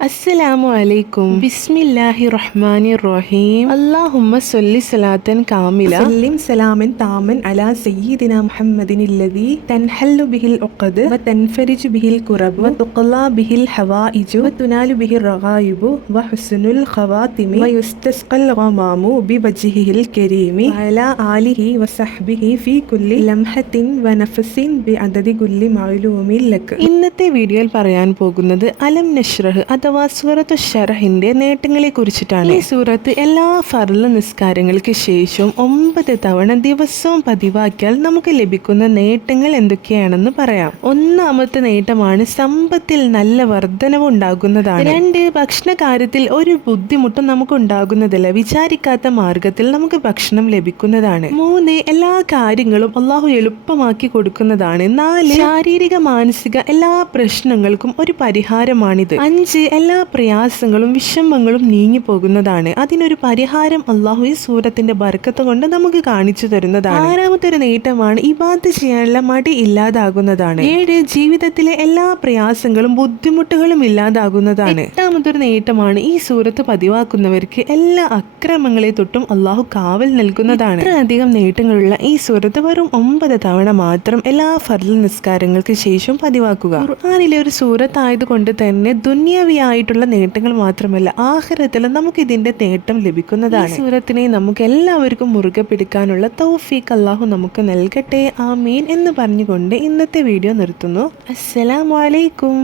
അസ്സലാമു അലൈക്കും ബിസ്മില്ലാഹി റഹ്മാനി റഹീം അല്ലാഹുമ്മ സല്ലി സലാത്തൻ കാമില. സല്ലിം സലാമൻ താമൻ അലാ സയ്യിദിന മുഹമ്മദിൻ ഇല്ലദി തൻഹല്ലു ബിഹിൽ ഉഖദ് വ തൻഫരിജു ബിഹിൽ കുറബ് വ തുഖല ബിഹിൽ ഹവായിജു വ തുനാലു ബിഹിൽ റഗായിബു വ ഹുസ്നുൽ ഖവാതിമി വ യുസ്തസ്ഖൽ ഗമാമു ബി വജ്ഹിഹിൽ കരീമി അല ആലിഹി വ സഹ്ബിഹി ഫീ കുല്ലി ലംഹത്തിൻ വ നഫസിൻ ബി അദദി കുല്ലി മഅലൂമിൻ ലക് ഇന്നത്തെ വീഡിയോയിൽ പറയാൻ പോകുന്നത് അലം നഷ്റഹ് അഥവാ സൂറത്ത് ഷറഹിന്റെ നേട്ടങ്ങളെ കുറിച്ചിട്ടാണ്. ഈ സൂറത്ത് എല്ലാ ഫർല നിസ്കാരങ്ങൾക്ക് ശേഷവും ഒമ്പത് തവണ ദിവസവും പതിവാക്കിയാൽ നമുക്ക് ലഭിക്കുന്ന നേട്ടങ്ങൾ എന്തൊക്കെയാണെന്ന് പറയാം. ഒന്നാമത്തെ നേട്ടമാണ് സമ്പത്തിൽ നല്ല വർധനവ് ഉണ്ടാകുന്നതാണ്. രണ്ട് ഭക്ഷണ കാര്യത്തിൽ ഒരു ബുദ്ധിമുട്ടും നമുക്ക് ഉണ്ടാകുന്നതല്ല വിചാരിക്കാത്ത മാർഗത്തിൽ നമുക്ക് ഭക്ഷണം ലഭിക്കുന്നതാണ്. മൂന്ന് എല്ലാ കാര്യങ്ങളും അള്ളാഹു എളുപ്പമാക്കി കൊടുക്കുന്നതാണ്. നാല് ശാരീരിക മാനസിക എല്ലാ പ്രശ്നങ്ങൾക്കും ഒരു പരിഹാരമാണിത്. അഞ്ച് എല്ലാ പ്രയാസങ്ങളും വിഷമങ്ങളും നീങ്ങി പോകുന്നതാണ്. അതിനൊരു പരിഹാരം അള്ളാഹു ഈ സൂറത്തിന്റെ ബർക്കത്ത് കൊണ്ട് നമുക്ക് കാണിച്ചു തരുന്നതാണ്. ആറാമത്തെ ഒരു നേട്ടമാണ് ഇബാദത്ത് ചെയ്യാനുള്ള മടി ഇല്ലാതാകുന്നതാണ്. ഏഴ് ജീവിതത്തിലെ എല്ലാ പ്രയാസങ്ങളും ബുദ്ധിമുട്ടുകളും ഇല്ലാതാകുന്നതാണ്. എട്ടാമത്തെ ഒരു നേട്ടമാണ് ഈ സൂറത്ത് പതിവാക്കുന്നവർക്ക് എല്ലാ അക്രമങ്ങളെ തൊട്ടും അള്ളാഹു കാവൽ നൽകുന്നതാണ്. അധികം നേട്ടങ്ങളുള്ള ഈ സൂറത്ത് വെറും ഒമ്പത് തവണ മാത്രം എല്ലാ ഫർൽ നിസ്കാരങ്ങൾക്ക് ശേഷം പതിവാക്കുക. ഖുർആാനിലെ ഒരു സൂറത്ത് ആയതുകൊണ്ട് തന്നെ ദുന്യവിയായിട്ടുള്ള നേട്ടങ്ങൾ മാത്രമല്ല ആഹ്രത്തിൽ നമുക്ക് ഇതിന്റെ നേട്ടം ലഭിക്കുന്നതാണ്. സൂറത്തിനെ നമുക്ക് എല്ലാവർക്കും മുറുകെ പിടിക്കാനുള്ള തൗഫീഖ് അള്ളാഹു നമുക്ക് നൽകട്ടെ. ആ മീൻ എന്ന് പറഞ്ഞുകൊണ്ട് ഇന്നത്തെ വീഡിയോ നിർത്തുന്നു. അസ്സലാമലൈക്കും